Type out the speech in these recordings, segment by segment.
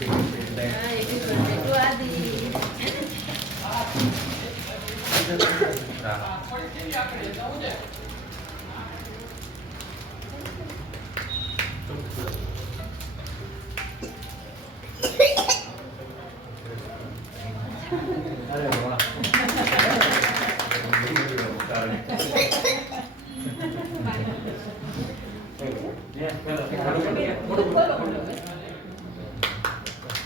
Yeah.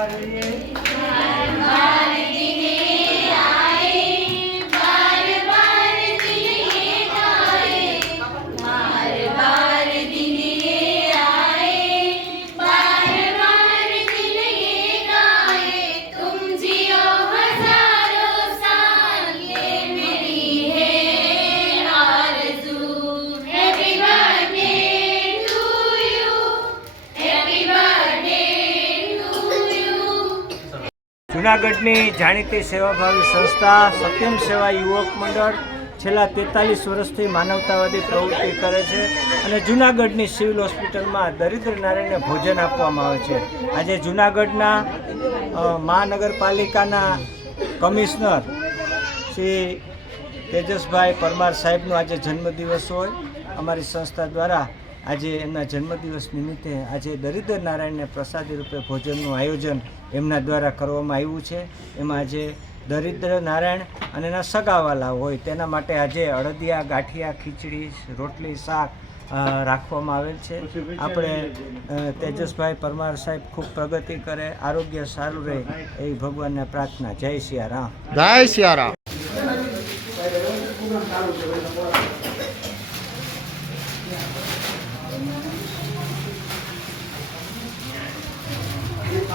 Hare જુનાગઢની જાણીતી સેવાભાવી સંસ્થા સત્યમ સેવા યુવક મંડળ છેલ્લા તેતાલીસ વર્ષથી માનવતાવાદી પ્રવૃત્તિ કરે છે અને જુનાગઢની સિવિલ હોસ્પિટલમાં દરિદ્ર નારાયણને ભોજન આપવામાં આવે છે. આજે જુનાગઢના મહાનગરપાલિકાના કમિશનર શ્રી તેજસભાઈ પરમાર સાહેબનો આજે જન્મદિવસ હોય. અમારી સંસ્થા દ્વારા આજે એમના જન્મદિવસ નિમિત્તે આજે દરિદ્ર નારાયણને પ્રસાદી રૂપે ભોજનનું આયોજન એમના દ્વારા કરવામાં આવ્યું છે. એમાં આજે દરિદ્ર નારાયણ અને એના સગાવાલા હોય તેના માટે આજે અડદિયા, ગાંઠિયા, ખીચડી, રોટલી, શાક રાખવામાં આવેલ છે. આપણે તેજસભાઈ પરમાર સાહેબ ખૂબ પ્રગતિ કરે, આરોગ્ય સારું રહે એવી ભગવાનને પ્રાર્થના. જય સિયારામ. જય સિયારામ.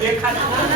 દેખાતા